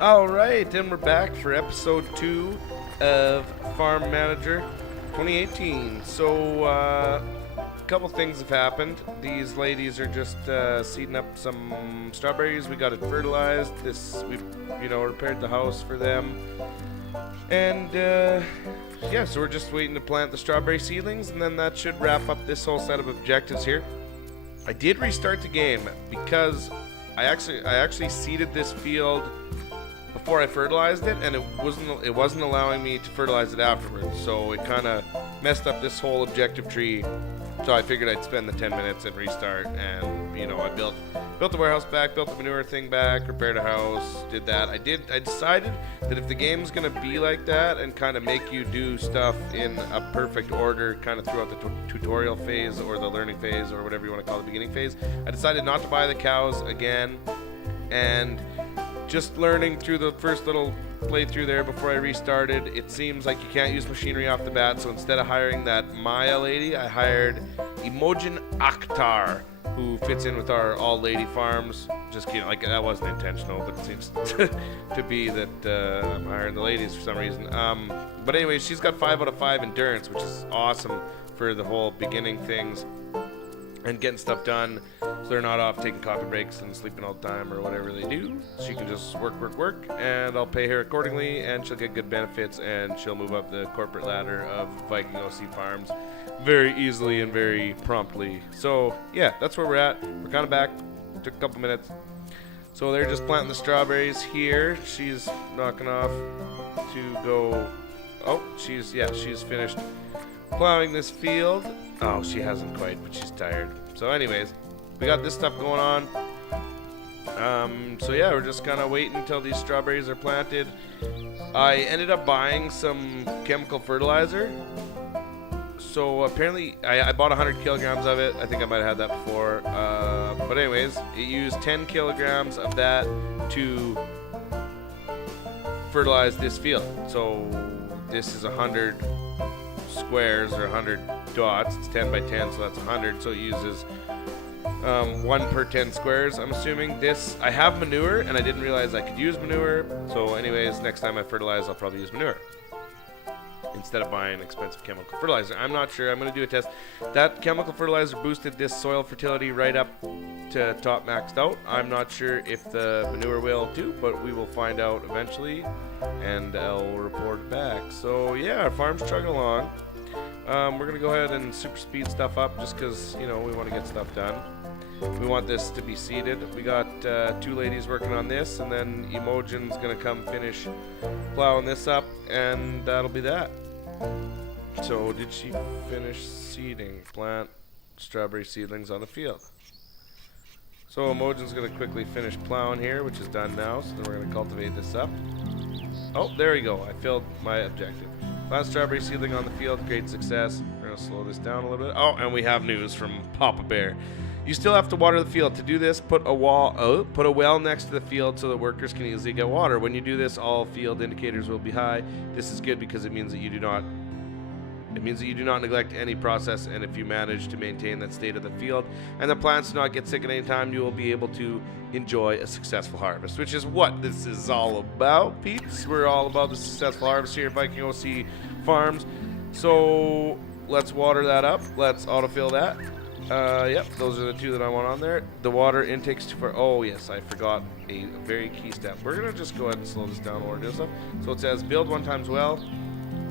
Alright, and we're back for episode 2 of Farm Manager 2018. So, a couple things have happened. These ladies are just seeding up some strawberries. We got it fertilized. We've, repaired the house for them. And, yeah, so we're just waiting to plant the strawberry seedlings, and then that should wrap up this whole set of objectives here. I did restart the game because I actually seeded this field before I fertilized it, and it wasn't allowing me to fertilize it afterwards. So it kind of messed up this whole objective tree. So I figured I'd spend the 10 minutes and restart, and I built the warehouse back, built the manure thing back, repaired a house, did that. I decided that if the game's gonna be like that and kind of make you do stuff in a perfect order kind of throughout the tutorial phase or the learning phase or whatever you want to call the beginning phase, I decided not to buy the cows again, and just learning through the first little playthrough there before I restarted, it seems like you can't use machinery off the bat. So instead of hiring that Maya lady, I hired Imogen Akhtar, who fits in with our all lady farms. Just kidding, like that wasn't intentional, but it seems to be that I'm hiring the ladies for some reason. But anyway, she's got 5 out of 5 endurance, which is awesome for the whole beginning things and getting stuff done, so they're not off taking coffee breaks and sleeping all the time or whatever they do. She can just work, and I'll pay her accordingly, and she'll get good benefits, and she'll move up the corporate ladder of Viking OC Farms very easily and very promptly. So yeah, that's where we're at. We're kind of back. Took a couple minutes. So they're just planting the strawberries here. She's knocking off to go. Oh, she's finished plowing this field. Oh, she hasn't quite, but she's tired. So anyways, we got this stuff going on. So yeah, we're just kind of waiting until these strawberries are planted. I ended up buying some chemical fertilizer. So apparently, I bought 100 kilograms of it. I think I might have had that before. But anyways, it used 10 kilograms of that to fertilize this field. So this is 100 squares or 100 dots. It's 10 by 10, so that's 100. So it uses 1 per 10 squares. I'm assuming this. I have manure, and I didn't realize I could use manure. So anyways, next time I fertilize, I'll probably use manure instead of buying expensive chemical fertilizer. I'm not sure. I'm going to do a test. That chemical fertilizer boosted this soil fertility right up to top maxed out. I'm not sure if the manure will too, but we will find out eventually, and I'll report back. So yeah, our farm's chugging along. We're going to go ahead and super speed stuff up just because, we want to get stuff done. We want this to be seeded. We got 2 ladies working on this, and then Imogen's going to come finish plowing this up, and that'll be that. So did she finish seeding? Plant strawberry seedlings on the field. So Imogen's going to quickly finish plowing here, which is done now, so then we're going to cultivate this up. Oh, there we go. I filled my objective. Plant strawberry seedling on the field, great success. We're going to slow this down a little bit. Oh, and we have news from Papa Bear. You still have to water the field. To do this, put a well next to the field so that workers can easily get water. When you do this, all field indicators will be high. This is good because it means that you do not neglect any process, and if you manage to maintain that state of the field and the plants do not get sick at any time, you will be able to enjoy a successful harvest, which is what this is all about, peeps. We're all about the successful harvest here at Viking OC Farms. So let's water that up. Let's autofill that. Yep, those are the 2 that I want on there. The water intake's too far. Oh yes, I forgot a very key step. We're gonna just go ahead and slow this down while we're doing stuff. So it says build 1 times well,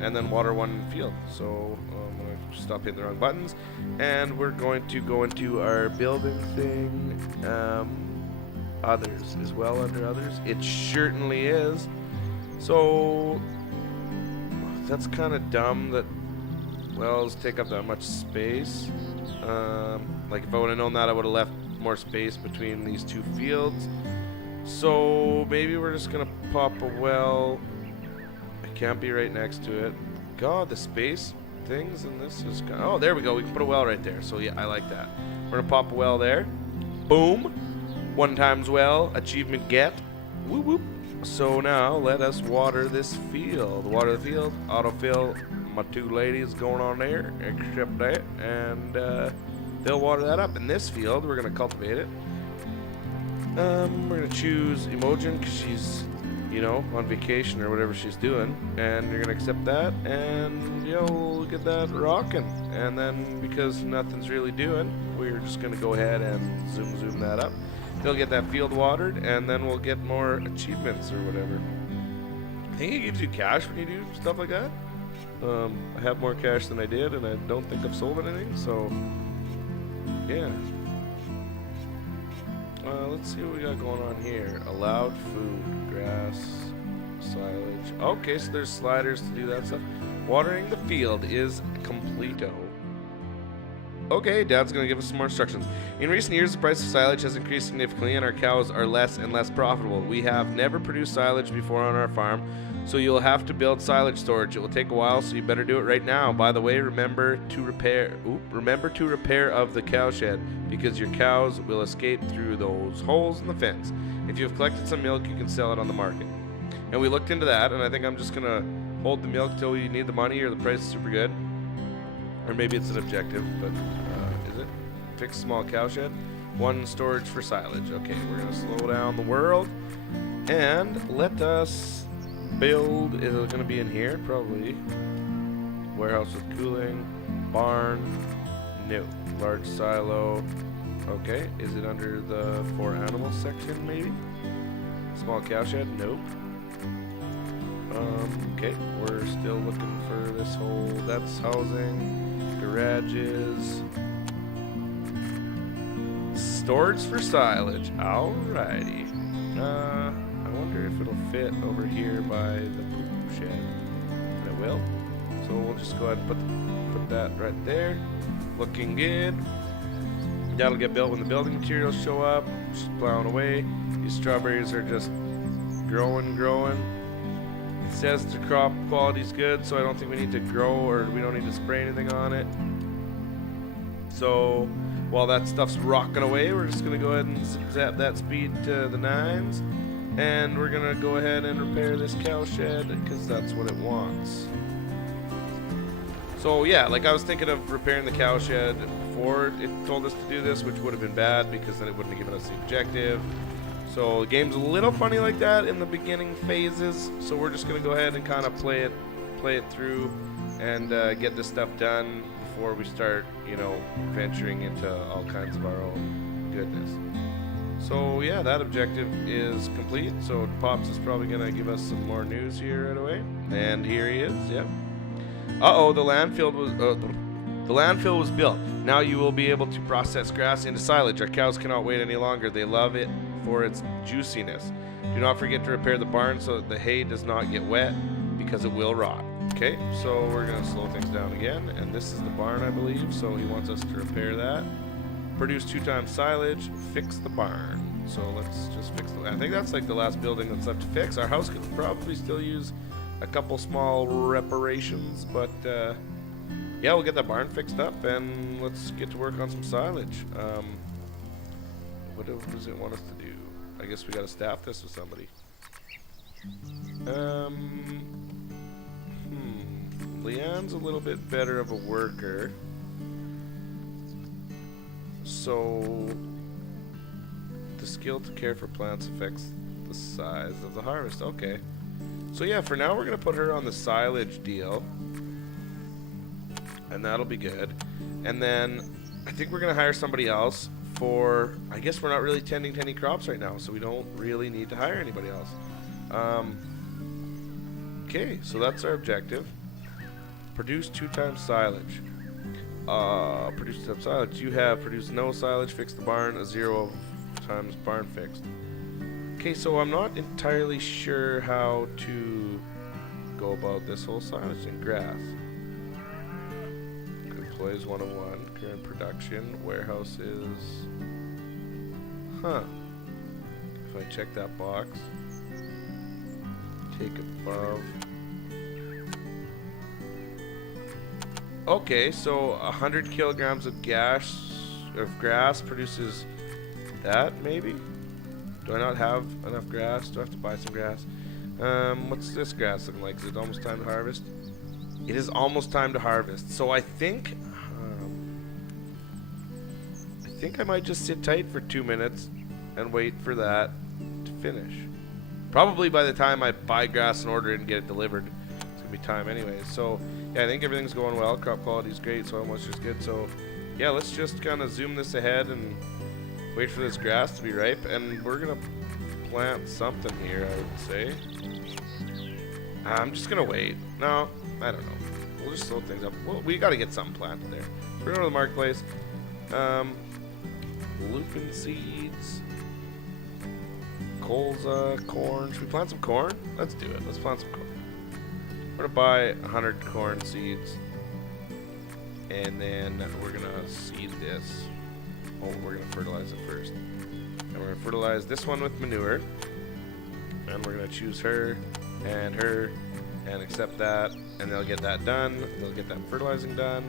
and then water 1 field. So I'm going to stop hitting the wrong buttons, and we're going to go into our building thing. Others is well under others. It certainly is. So that's kind of dumb that wells take up that much space. Like if I would have known that, I would have left more space between these 2 fields. So maybe we're just gonna pop a well. Can't be right next to it. God, the space things in this is kind of, oh, there we go. We can put a well right there. So yeah, I like that. We're gonna pop a well there. Boom. 1 times well. Achievement get. Whoop whoop. So now let us water this field. Water the field. Autofill. My 2 ladies going on there. Except that, and they'll water that up. In this field, we're gonna cultivate it. We're gonna choose Imogen because she's you know, on vacation or whatever she's doing, and you're gonna accept that, and we'll get that rocking. And then because nothing's really doing, we're just gonna go ahead and zoom that up. They'll get that field watered, and then we'll get more achievements or whatever. I think it gives you cash when you do stuff like that. I have more cash than I did, and I don't think I've sold anything, so yeah. Let's see what we got going on here. Allowed food, grass, silage. Okay, so there's sliders to do that stuff. Watering the field is completo. Okay, Dad's going to give us some more instructions. In recent years, the price of silage has increased significantly, and our cows are less and less profitable. We have never produced silage before on our farm, so you'll have to build silage storage. It will take a while, so you better do it right now. By the way, remember to repair of the cow shed, because your cows will escape through those holes in the fence. If you've collected some milk, you can sell it on the market. And we looked into that, and I think I'm just going to hold the milk till we need the money or the price is super good. Or maybe it's an objective, but is it? Fix small cow shed. 1 storage for silage. Okay, we're going to slow down the world. And let us build. Is it going to be in here? Probably. Warehouse with cooling. Barn. No. Large silo. Okay, is it under the 4 animals section maybe? Small cow shed? Nope. Okay, we're still looking for this whole, that's housing. Garages. Storage for silage. Alrighty. I wonder if it'll fit over here by the poop shed. And it will. So we'll just go ahead and put that right there. Looking good. That'll get built when the building materials show up. Just plowing away. These strawberries are just growing. It says the crop quality's good, so I don't think we need to grow or we don't need to spray anything on it. So while that stuff's rocking away, we're just gonna go ahead and zap that speed to the 9s, and we're gonna go ahead and repair this cow shed because that's what it wants. So yeah, like I was thinking of repairing the cow shed before it told us to do this, which would have been bad because then it wouldn't have given us the objective. So the game's a little funny like that in the beginning phases, so we're just going to go ahead and kind of play it through and get this stuff done before we start, venturing into all kinds of our own goodness. So yeah, that objective is complete, so Pops is probably going to give us some more news here right away. And here he is, yep. Uh-oh, the landfill was built. Now you will be able to process grass into silage. Our cows cannot wait any longer. They love it for its juiciness. Do not forget to repair the barn so that the hay does not get wet because it will rot. Okay, so we're going to slow things down again, and this is the barn, I believe, so he wants us to repair that. Produce 2 times silage, fix the barn. So let's just fix the, I think that's like the last building that's left to fix. Our house could probably still use a couple small reparations, but yeah, we'll get that barn fixed up, and let's get to work on some silage. What does it want us to do? I guess we gotta staff this with somebody. Leanne's a little bit better of a worker. So the skill to care for plants affects the size of the harvest. Okay. So yeah, for now we're gonna put her on the silage deal. And that'll be good. And then I think we're gonna hire somebody else for, I guess we're not really tending to any crops right now, so we don't really need to hire anybody else. Okay, so that's our objective. Produce 2 times silage. Produce 2 times silage. You have produced no silage, fix the barn, a 0 times barn fixed. Okay, so I'm not entirely sure how to go about this whole silage and grass. Employees 101, current production, warehouse is, if I check that box, take above. Okay, so 100 kilograms of grass produces that, maybe? Do I not have enough grass? Do I have to buy some grass? What's this grass looking like? Is it almost time to harvest? It is almost time to harvest. So I think I might just sit tight for 2 minutes and wait for that to finish. Probably by the time I buy grass and order it and get it delivered, it's gonna be time anyways. So yeah, I think everything's going well. Crop quality's great, soil moisture's good. So yeah, let's just kind of zoom this ahead and wait for this grass to be ripe, and we're gonna plant something here, I would say. I'm just gonna wait. No, I don't know. We'll just slow things up. Well, we gotta get something planted there. We're going to the marketplace. Lupin seeds. Colza, corn. Should we plant some corn? Let's do it. Let's plant some corn. We're gonna buy 100 corn seeds. And then we're gonna seed this. Oh, we're gonna fertilize it first. And we're gonna fertilize this one with manure. And we're gonna choose her and accept that. And they'll get that done. They'll get that fertilizing done.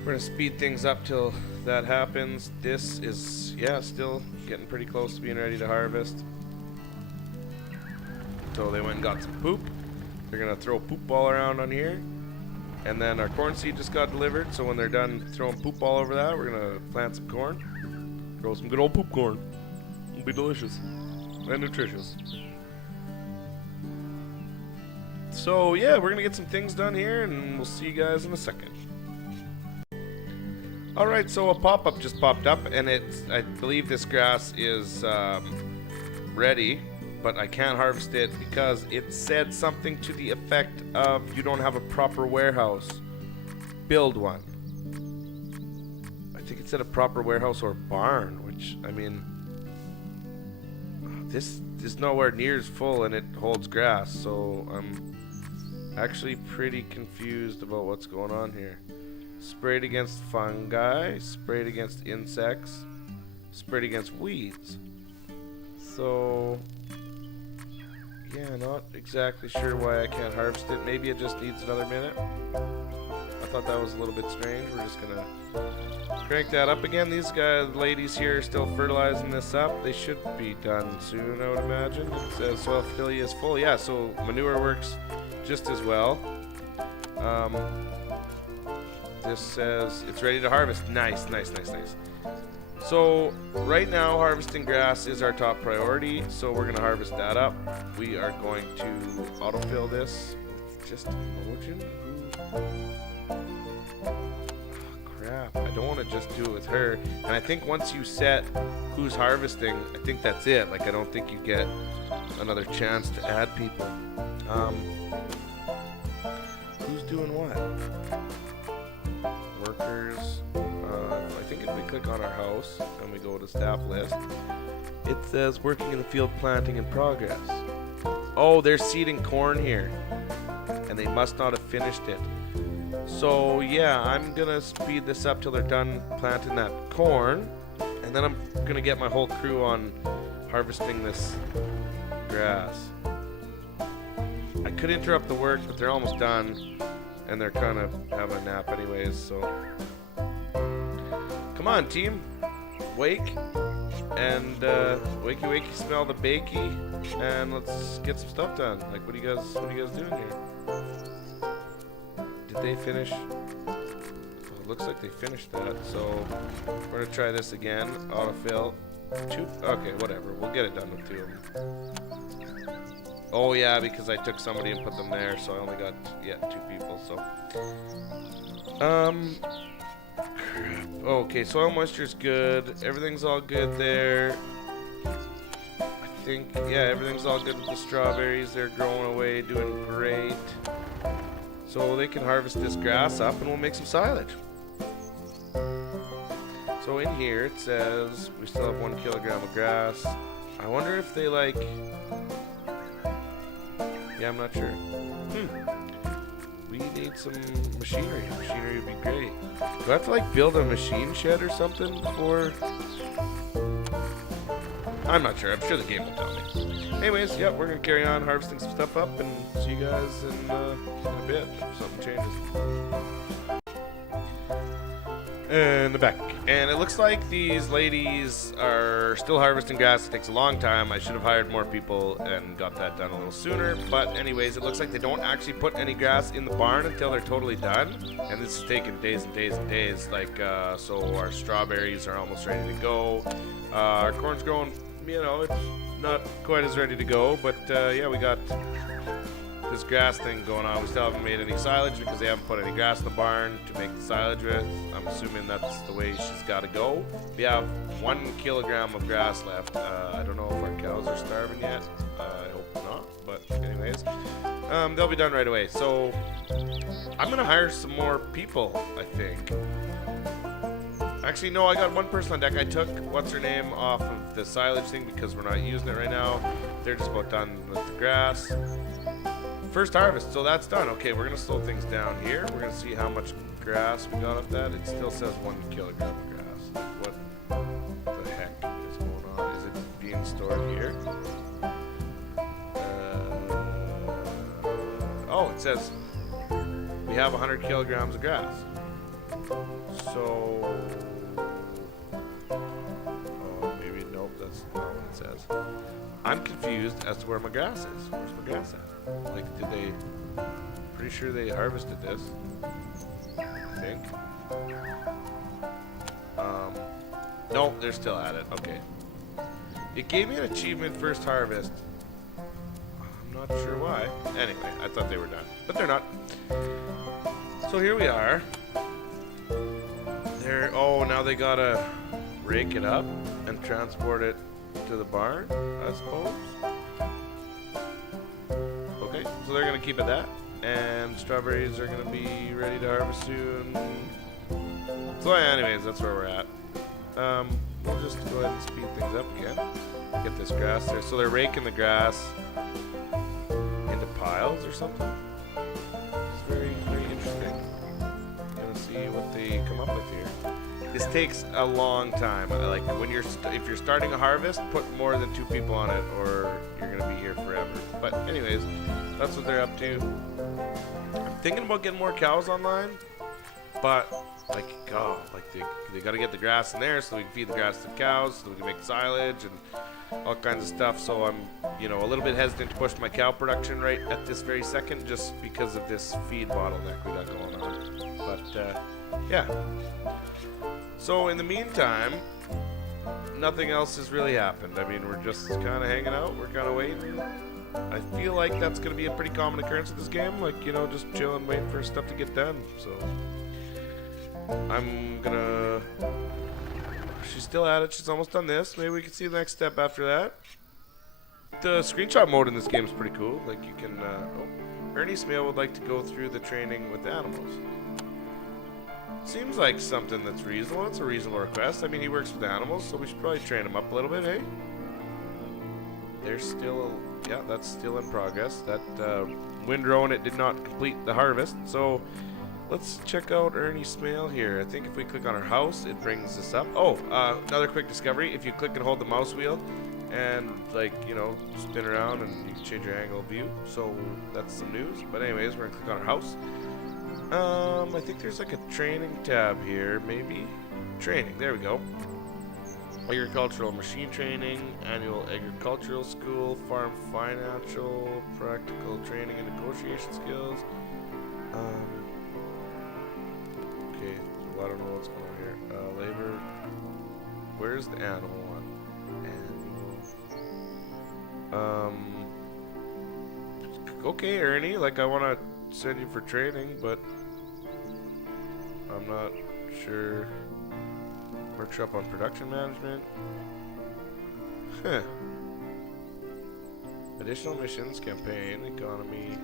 We're gonna speed things up till that happens. This is, yeah, still getting pretty close to being ready to harvest. So they went and got some poop. They're gonna throw poop all around on here. And then our corn seed just got delivered, so when they're done throwing poop all over that, we're gonna plant some corn. Grow some good old poop corn. It'll be delicious and nutritious. So yeah, we're gonna get some things done here, and we'll see you guys in a second. Alright, so a pop-up just popped up, and I believe this grass is ready, but I can't harvest it because it said something to the effect of you don't have a proper warehouse. Build one. I think it said a proper warehouse or barn, which, I mean, this is nowhere near as full and it holds grass, so I'm actually pretty confused about what's going on here. Sprayed against fungi, sprayed against insects, sprayed against weeds. So yeah, not exactly sure why I can't harvest it. Maybe it just needs another minute. I thought that was a little bit strange. We're just gonna crank that up again. These ladies here are still fertilizing this up. They should be done soon, I would imagine. It says soil fertility is full. Yeah, so manure works just as well. This says it's ready to harvest. Nice, nice, nice, nice. So right now harvesting grass is our top priority, so we're gonna harvest that up. We are going to autofill this with just Emojin. Oh, crap, I don't want to just do it with her. And I think once you set who's harvesting, I think that's it. Like, I don't think you get another chance to add people. Who's doing what? Workers. I think if we click on our house and we go to staff list, it says working in the field, planting in progress. Oh, they're seeding corn here, and they must not have finished it. So yeah, I'm gonna speed this up till they're done planting that corn, and then I'm gonna get my whole crew on harvesting this grass. I could interrupt the work, but they're almost done, and they're kind of having a nap anyways, so come on, team. Wake. And wakey wakey smell the bakey, and let's get some stuff done. Like, what are you guys doing here? Did they finish? Well, it looks like they finished that, so we're gonna try this again. Autofill. Two. Okay, whatever. We'll get it done with 2 of them. Oh yeah, because I took somebody and put them there, so I only got 2 people. So okay, soil moisture's good. Everything's all good there. I think, yeah, everything's all good with the strawberries. They're growing away, doing great. So they can harvest this grass up and we'll make some silage. So in here it says we still have 1 kilogram of grass. I wonder if they like... Yeah, I'm not sure. We need some machinery. Machinery would be great. Do I have to like build a machine shed or something before? I'm not sure. I'm sure the game will tell me. Anyways, yeah, we're gonna carry on harvesting some stuff up and see you guys in a bit if something changes. In the back. And it looks like these ladies are still harvesting grass. It takes a long time. I should have hired more people and got that done a little sooner. But anyways, it looks like they don't actually put any grass in the barn until they're totally done. And this is taking days and days and days. Like, so our strawberries are almost ready to go. Our corn's growing, you know, it's not quite as ready to go, but yeah, we got this grass thing going on. We still haven't made any silage because they haven't put any grass in the barn to make the silage with. I'm assuming that's the way she's got to go. We have 1 kilogram of grass left. I don't know if our cows are starving yet. I hope not, but anyways, they'll be done right away. So I'm gonna hire some more people, I think. Actually, no, I got one person on deck. I took what's her name off of the silage thing because we're not using it right now. They're just about done with the grass. First harvest, so that's done. Okay, we're gonna slow things down here. We're gonna see how much grass we got off that. It still says 1 kilogram of grass. What the heck is going on? Is it being stored here? Oh, it says we have 100 kilograms of grass. So, oh, maybe nope. That's not what it says. I'm confused as to where my grass is. Where's my grass at? Like, did they... Pretty sure they harvested this. I think. No, they're still at it. Okay. It gave me an achievement first harvest. I'm not sure why. Anyway, I thought they were done. But they're not. So here we are. Oh, now they gotta rake it up and transport it to the barn, I suppose. Okay, so they're gonna keep it that, and strawberries are gonna be ready to harvest soon. So anyways, that's where we're at. We'll just go ahead and speed things up again. Get this grass there. So they're raking the grass into piles or something. It's very, very interesting. Gonna see what they come up with here. This takes a long time. Like when if you're starting a harvest, put more than 2 people on it, or you're gonna be here forever. But anyways, that's what they're up to. I'm thinking about getting more cows online, but like, God, like they gotta get the grass in there so we can feed the grass to the cows, so we can make silage and all kinds of stuff. So I'm, a little bit hesitant to push my cow production right at this very second, just because of this feed bottleneck we got going on. But yeah. So in the meantime, nothing else has really happened. I mean, we're just kind of hanging out. We're kind of waiting. I feel like that's going to be a pretty common occurrence in this game. Like, just chilling, waiting for stuff to get done. So I'm going to... She's still at it. She's almost done this. Maybe we can see the next step after that. The screenshot mode in this game is pretty cool. Like, you can... Ernie Smale would like to go through the training with animals. Seems like something that's reasonable. It's a reasonable request. I mean, he works with animals, so we should probably train him up a little bit, hey? There's still... Yeah, that's still in progress. That windrow, it did not complete the harvest. So, let's check out Ernie Smale here. I think if we click on her house, it brings this up. Oh, another quick discovery. If you click and hold the mouse wheel and, like, spin around, and you can change your angle of view. So, that's some news. But anyways, we're going to click on her house. I think there's like a training tab here, maybe? Training, there we go. Agricultural machine training, annual agricultural school, farm financial, practical training and negotiation skills. Okay, so I don't know what's going on here. Labor. Where's the animal one? Okay, Ernie, like I want to send you for training, but I'm not sure. Workshop on production management. Huh. Additional missions, campaign, economy,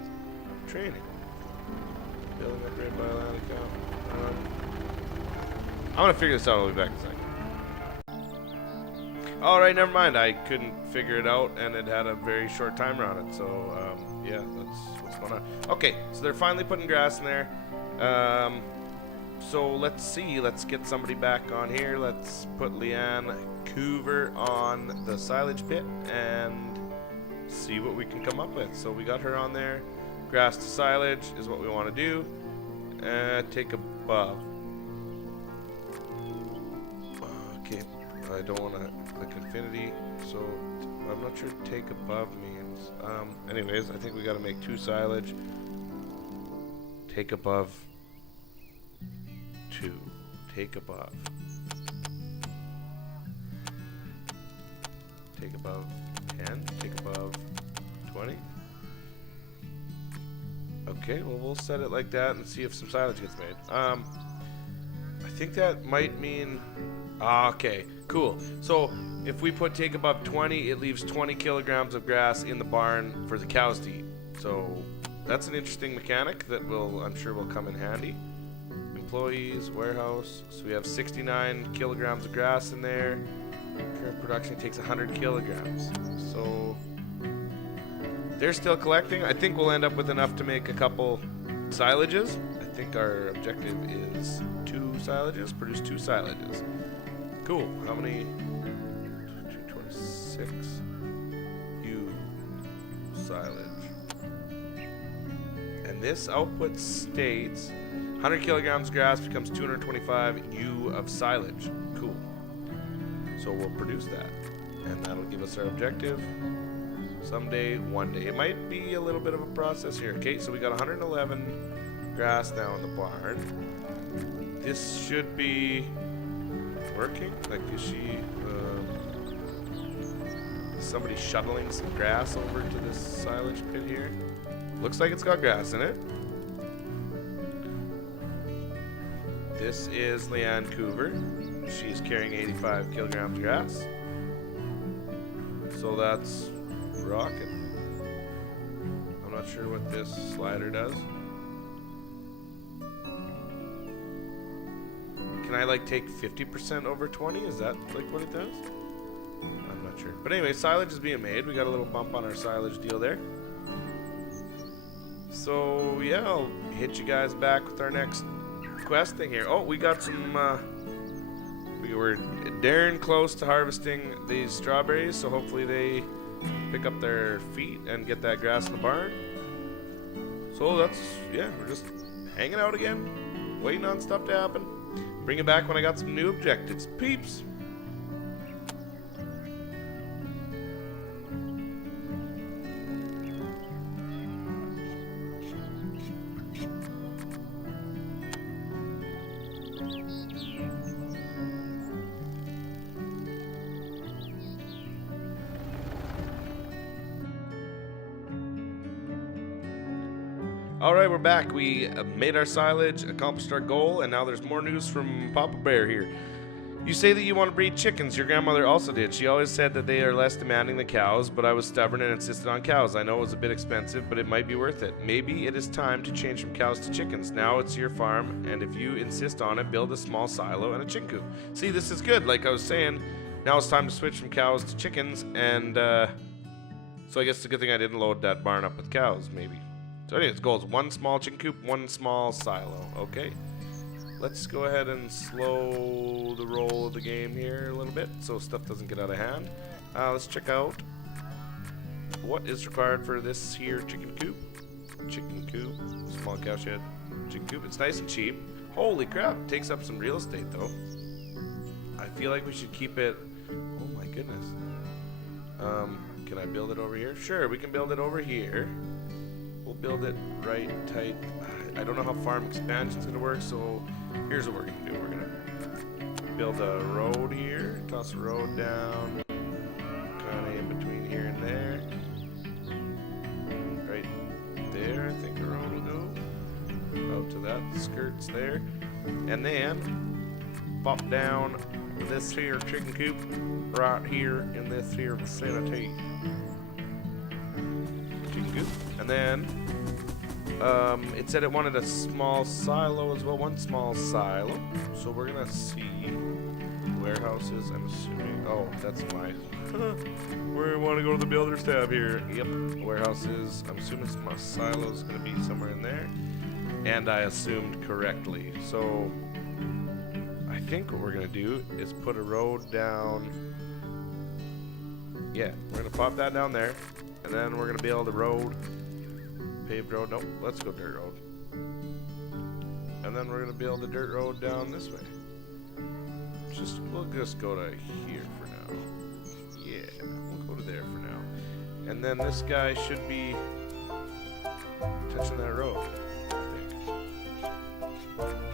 training. Building upgrade by land account. I'm gonna figure this out. I'll be back in a second. Alright, never mind. I couldn't figure it out, and it had a very short timer on it. So, yeah, that's what's going on. Okay, so they're finally putting grass in there. So let's see. Let's get somebody back on here. Let's put Leanne Coover on the silage pit and see what we can come up with. So we got her on there. Grass to silage is what we want to do. Take above. Okay, I don't want to click infinity, so I'm not sure take above means. Anyways, I think we got to make 2 silage. Take above 2. Take above. Take above 10, take above 20. Okay, well, we'll set it like that and see if some silage gets made. I think that might mean... okay, cool. So, if we put take above 20, it leaves 20 kilograms of grass in the barn for the cows to eat. So, that's an interesting mechanic that I'm sure will come in handy. Employees, warehouse. So, we have 69 kilograms of grass in there. Current production takes 100 kilograms. So... they're still collecting. I think we'll end up with enough to make a couple silages. I think our objective is 2 silages. Produce 2 silages. Cool. How many? 226. U silage. And this output states 100 kilograms grass becomes 225 U of silage. Cool. So we'll produce that. And that'll give us our objective. Someday, one day. It might be a little bit of a process here. Okay, so we got 111 grass now in the barn. This should be working. Like, is she somebody shuttling some grass over to this silage pit here? Looks like it's got grass in it. This is Leanne Coover. She's carrying 85 kilograms of grass. So that's rocking. I'm not sure what this slider does. Can I like take 50% over 20? Is that like what it does? I'm not sure. But anyway, silage is being made. We got a little bump on our silage deal there. So yeah, I'll hit you guys back with our next quest thing here. Oh, we got some we were darn close to harvesting these strawberries, so hopefully they pick up their feet and get that grass in the barn. So that's, yeah, we're just hanging out again, waiting on stuff to happen. Bring it back when I got some new objectives. Peeps! Alright, we're back. We made our silage, accomplished our goal, and now there's more news from Papa Bear here. You say that you want to breed chickens. Your grandmother also did. She always said that they are less demanding than cows, but I was stubborn and insisted on cows. I know it was a bit expensive, but it might be worth it. Maybe it is time to change from cows to chickens. Now it's your farm, and if you insist on it, build a small silo and a chicken coop. See, this is good. Like I was saying, now it's time to switch from cows to chickens, and so I guess it's a good thing I didn't load that barn up with cows, maybe. So anyways, goals: 1 small chicken coop, 1 small silo. Okay. Let's go ahead and slow the roll of the game here a little bit so stuff doesn't get out of hand. Let's check out what is required for this here chicken coop. Chicken coop, small cow shed, chicken coop. It's nice and cheap. Holy crap, it takes up some real estate though. I feel like we should keep it. Oh my goodness. Can I build it over here? Sure, we can build it over here. We'll build it right tight. I don't know how farm expansion is going to work, so here's what we're going to do. We're going to build a road here, toss a road down, kind of in between here and there. Right there, I think a road will go. Out to that, skirts there. And then pop down this here chicken coop right here in this here vicinity. Chicken coop. And then it said it wanted a small silo as well, 1 small silo. So we're gonna see warehouses. I'm assuming. Oh, that's my. We want to go to the builders tab here. Yep, warehouses. I'm assuming my silo is gonna be somewhere in there, and I assumed correctly. So I think what we're gonna do is put a road down. Yeah, we're gonna pop that down there, and then we're gonna build a road. Paved road, nope, let's go dirt road. And then we're gonna build a dirt road down this way. We'll just go to here for now. Yeah, we'll go to there for now. And then this guy should be touching that road, I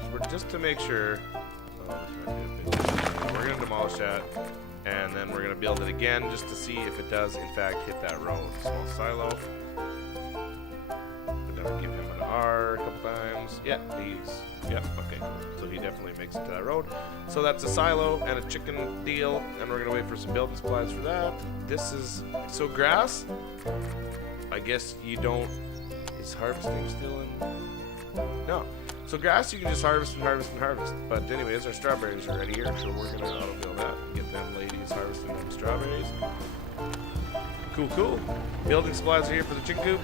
think. Just to make sure. Oh, this might be a bit. We're gonna demolish that. And then we're gonna build it again just to see if it does in fact hit that road. Small silo. We're gonna give him an R a couple times. Yeah, yep, okay, cool. So he definitely makes it to that road. So that's a silo and a chicken deal, and we're gonna wait for some building supplies for that. This is, so grass, I guess you don't, is harvesting still in? No. So grass you can just harvest and harvest and harvest. But anyways, our strawberries are ready here, so we're gonna auto-build that. Get them ladies harvesting them strawberries. Cool, cool. Building supplies are here for the chicken coop,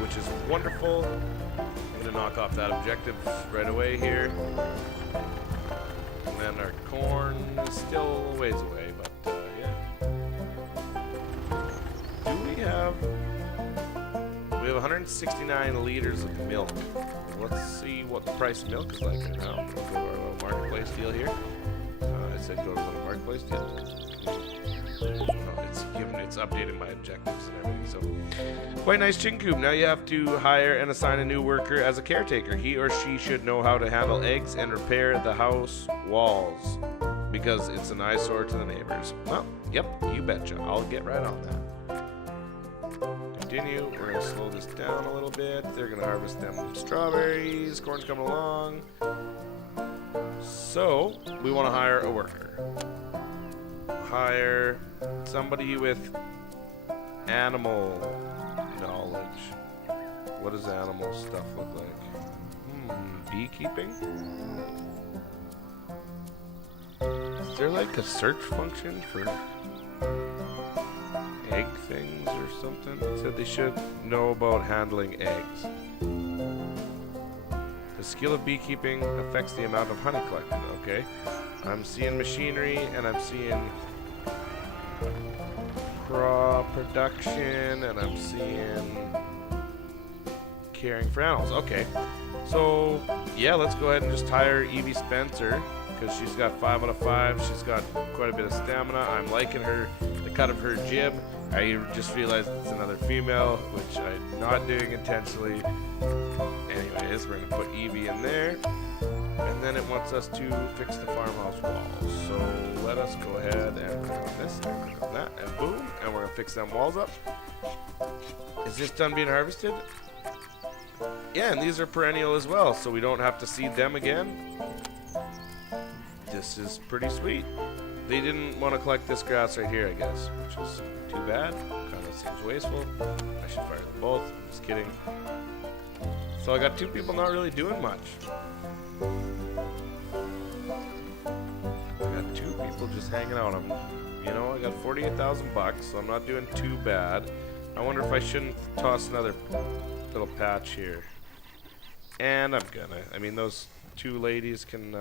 which is wonderful. I'm gonna knock off that objective right away here. And then our corn is still a ways away, but yeah. Do we have 169 liters of milk. Let's see what the price of milk is like right now. We'll go to our little marketplace deal here. I said go to the marketplace deal. It's updated my objectives and everything. So quite nice chicken coop. Now you have to hire and assign a new worker as a caretaker. He or she should know how to handle eggs and repair the house walls because it's an eyesore to the neighbors. Well, yep, you betcha. I'll get right on that. Continue. We're going to slow this down a little bit. They're going to harvest them strawberries. Corn's coming along. So, we want to hire a worker. Hire somebody with animal knowledge. What does animal stuff look like? Beekeeping? Is there like a search function for egg things or something? It said they should know about handling eggs. The skill of beekeeping affects the amount of honey collected. Okay. I'm seeing machinery and I'm seeing crop production and I'm seeing caring for animals. Okay. So, yeah, let's go ahead and just hire Evie Spencer because she's got 5 out of 5. She's got quite a bit of stamina. I'm liking her, the cut of her jib. I just realized it's another female, which I'm not doing intentionally. Anyways, we're going to put Evie in there. And then it wants us to fix the farmhouse walls. So let us go ahead and click on this, and click on that, and boom. And we're going to fix them walls up. Is this done being harvested? Yeah, and these are perennial as well, so we don't have to seed them again. This is pretty sweet. They didn't want to collect this grass right here, I guess, which is too bad. Kind of seems wasteful. I should fire them both. Just kidding. So I got 2 people not really doing much. I got 2 people just hanging out. I got 48,000 bucks, so I'm not doing too bad. I wonder if I shouldn't toss another little patch here. And I'm gonna. I mean, those 2 ladies can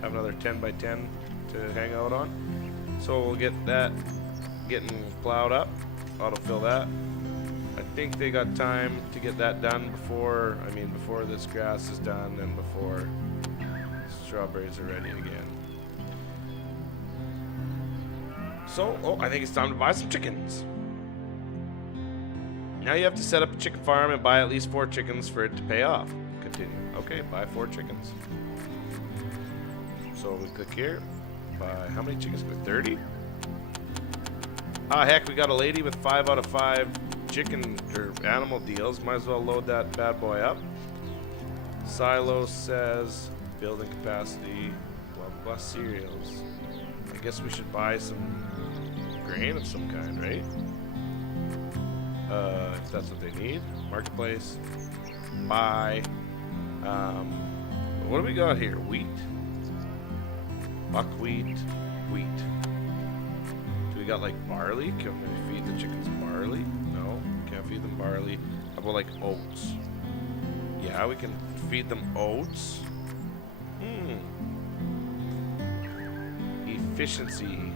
have another 10 by 10 to hang out on. So we'll get that getting plowed up. Autofill that. I think they got time to get that done before this grass is done and before strawberries are ready again. So, I think it's time to buy some chickens. Now you have to set up a chicken farm and buy at least 4 chickens for it to pay off. Continue. Okay, buy 4 chickens. So we click here. Buy, how many chickens? 30? Ah, heck, we got a lady with 5 out of 5 chicken or animal deals. Might as well load that bad boy up. Silo says building capacity, blah blah cereals. I guess we should buy some grain of some kind, right? If that's what they need. Marketplace. Buy. What do we got here? Wheat. Buckwheat. Wheat. Do we got like barley? Can we feed the chickens barley? No, can't feed them barley. How about like oats? Yeah, we can feed them oats. Efficiency.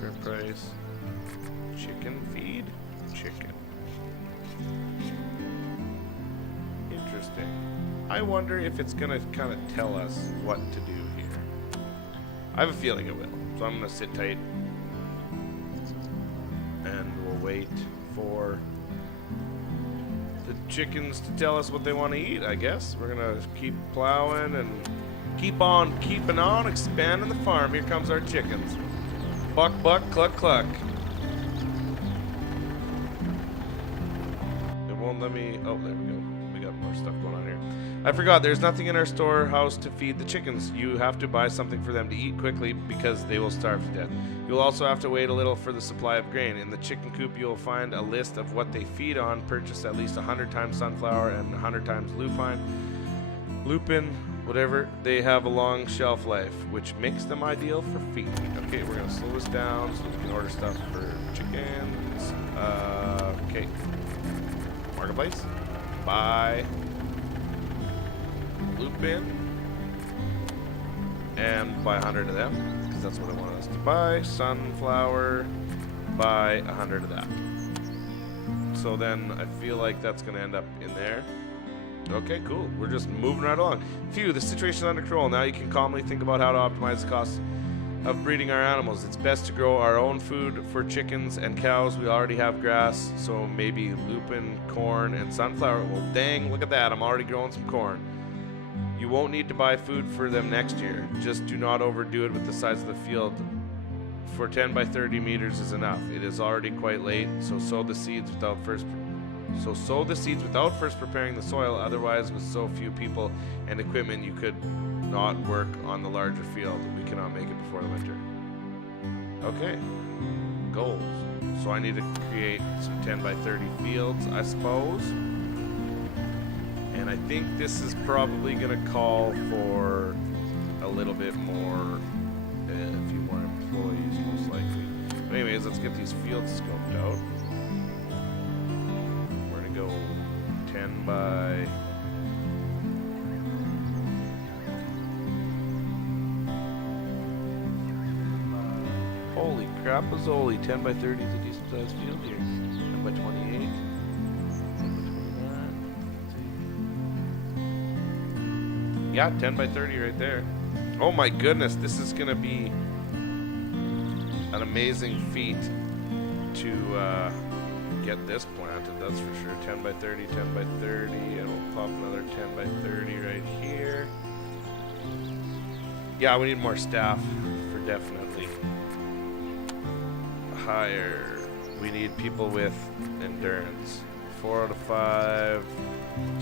Current price. Chicken feed. Chicken. Interesting. I wonder if it's gonna kind of tell us what to do here. I have a feeling it will. So I'm gonna sit tight and we'll wait for the chickens to tell us what they want to eat, I guess. We're gonna keep plowing and keep on keeping on, expanding the farm. Here comes our chickens. Buck, buck, cluck, cluck. It won't let me. Oh, there we go. We got more stuff going on here. I forgot, there's nothing in our storehouse to feed the chickens. You have to buy something for them to eat quickly because they will starve to death. You'll also have to wait a little for the supply of grain. In the chicken coop, you'll find a list of what they feed on. Purchase at least 100 times sunflower and 100 times lupin, whatever. They have a long shelf life, which makes them ideal for feeding. Okay, we're going to slow this down so we can order stuff for chickens. Okay. Marketplace. Buy lupin and buy 100 of them because that's what I wanted us to buy. Sunflower, buy 100 of that. So then I feel like that's going to end up in there. Okay, cool. We're just moving right along. Phew, the situation's under control. Now you can calmly think about how to optimize the cost of breeding our animals. It's best to grow our own food for chickens and cows. We already have grass, so maybe lupin, corn, and sunflower. Well, dang, look at that. I'm already growing some corn. You won't need to buy food for them next year. Just do not overdo it with the size of the field. For 10 by 30 meters is enough. It is already quite late, so sow the seeds without first preparing the soil. Otherwise, with so few people and equipment, you could not work on the larger field. We cannot make it before the winter. Okay. Goals. So I need to create some 10 by 30 fields, I suppose. And I think this is probably going to call for a little bit more, a few more employees, most likely. But anyways, let's get these fields scoped out. We're going to go 10 by... Holy crap-a-zoli, 10 by 30 is a decent sized field here. 10 by 28. Yeah, 10 by 30 right there. Oh my goodness, this is going to be an amazing feat to get this planted, that's for sure. 10 by 30, 10 by 30, and we'll pop another 10 by 30 right here. Yeah, we need more staff for definitely. Hire. We need people with endurance. 4 out of 5,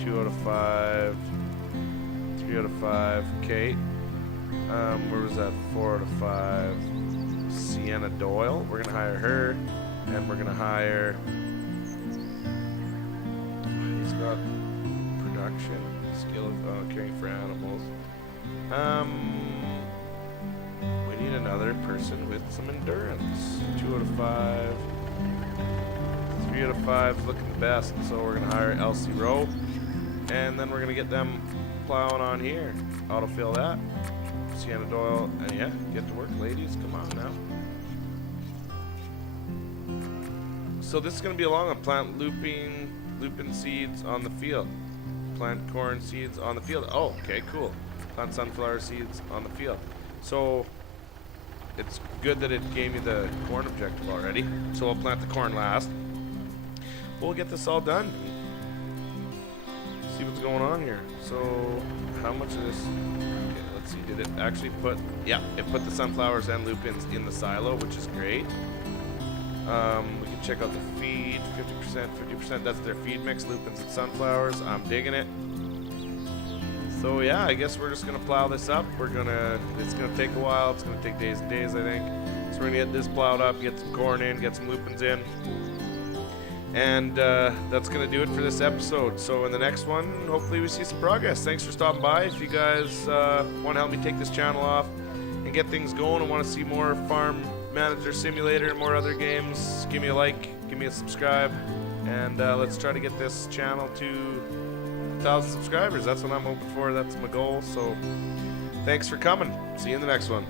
2 out of 5. 3 out of 5, okay. Where was that? 4 out of 5. Sienna Doyle. We're gonna hire her, and we're gonna hire. He's got production, skill of caring for animals. We need another person with some endurance. 2 out of 5. 3 out of 5 is looking the best, so we're gonna hire Elsie Rowe, and then we're gonna get them plowing on here. Autofill that. Sienna Doyle, and yeah, get to work, ladies. Come on now. So this is going to be a long one. Plant lupin seeds on the field. Plant corn seeds on the field. Oh, okay, cool. Plant sunflower seeds on the field. So it's good that it gave me the corn objective already. So I'll plant the corn last. We'll get this all done. See what's going on here. So how much of this? Okay, let's see. Did it actually put? Yeah, it put the sunflowers and lupins in the silo, which is great. We can check out the feed. 50%, 50%. That's their feed mix. Lupins and sunflowers. I'm digging it. So yeah, I guess we're just gonna plow this up. It's gonna take a while. It's gonna take days and days, I think. So we're gonna get this plowed up, get some corn in, get some lupins in. And that's going to do it for this episode. So in the next one, hopefully we see some progress. Thanks for stopping by. If you guys want to help me take this channel off and get things going and want to see more Farm Manager Simulator and more other games, give me a like, give me a subscribe, and let's try to get this channel to 1,000 subscribers. That's what I'm hoping for. That's my goal. So thanks for coming. See you in the next one.